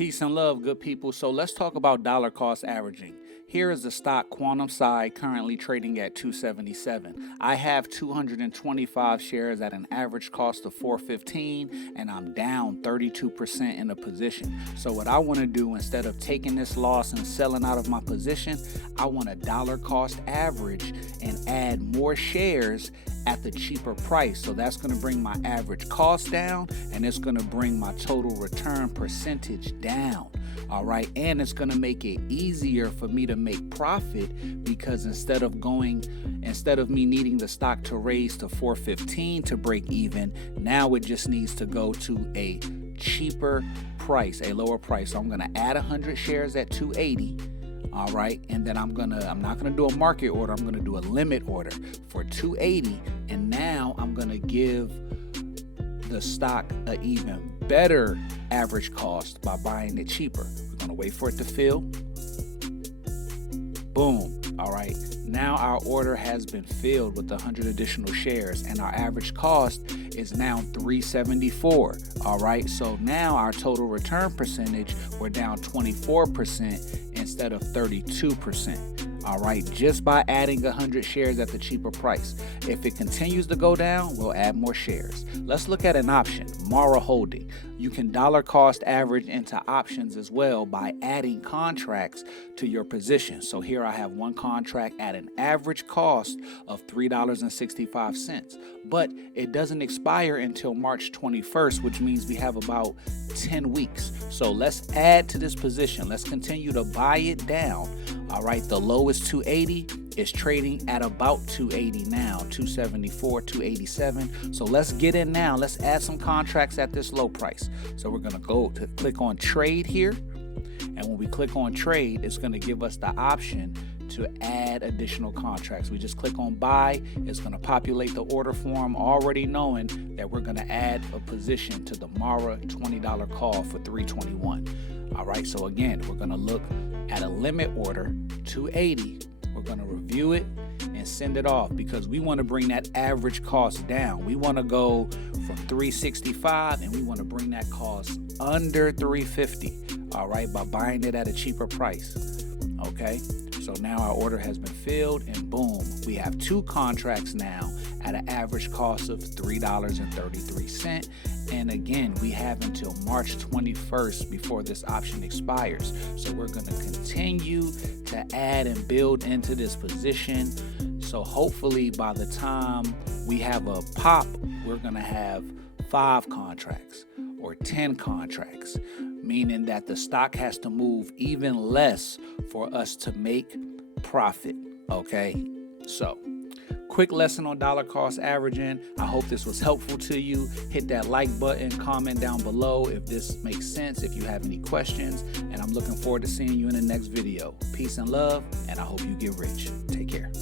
Peace and love, good people. So let's talk about dollar cost averaging. Here is the stock Quantum-Si currently trading at $277. I have 225 shares at an average cost of $415, and I'm down 32% in the position. So what I want to do, instead of taking this loss and selling out of my position, I want a dollar cost average and add more shares at the cheaper price. So that's going to bring my average cost down, and it's going to bring my total return percentage down. All right, and it's going to make it easier for me to make profit, because instead of me needing the stock to raise to 415 to break even, now it just needs to go to a cheaper price, a lower price. So I'm going to add 100 shares at 280. All right, and then I'm not gonna do a market order. I'm gonna do a limit order for 280, and now I'm gonna give the stock an even better average cost by buying it cheaper. We're gonna wait for it to fill. Boom. All right, now our order has been filled with 100 additional shares, and our average cost is now $374. All right, so now our total return percentage, we're down 24% instead of 32%. All right, just by adding 100 shares at the cheaper price. If it continues to go down, we'll add more shares. Let's look at an option, Mara Holding. You can dollar cost average into options as well by adding contracts to your position. So here I have one contract at an average cost of $3.65, but it doesn't expire until March 21st, which means we have about 10 weeks. So let's add to this position. Let's continue to buy it down. All right, the low is 280. It's trading at about 280 now, 274, 287. So let's get in now. Let's add some contracts at this low price. So we're going to go to click on trade here. And when we click on trade, it's going to give us the option to add additional contracts. We just click on buy. It's going to populate the order form, already knowing that we're going to add a position to the Mara $20 call for 321. All right, so again, we're going to look at a limit order, 280. We're going to review it and send it off, because we want to bring that average cost down. We want to go from 365 and we want to bring that cost under 350. All right, by buying it at a cheaper price. Okay, so now our order has been filled, and boom, we have two contracts now at an average cost of $3.33. And again, we have until March 21st before this option expires. So we're going to continue to add and build into this position. So hopefully by the time we have a pop, we're going to have 5 contracts or 10 contracts, meaning that the stock has to move even less for us to make profit. Okay, so quick lesson on dollar cost averaging. I hope this was helpful to you. Hit that like button, comment down below if this makes sense, if you have any questions, and I'm looking forward to seeing you in the next video. Peace and love, and I hope you get rich. Take care.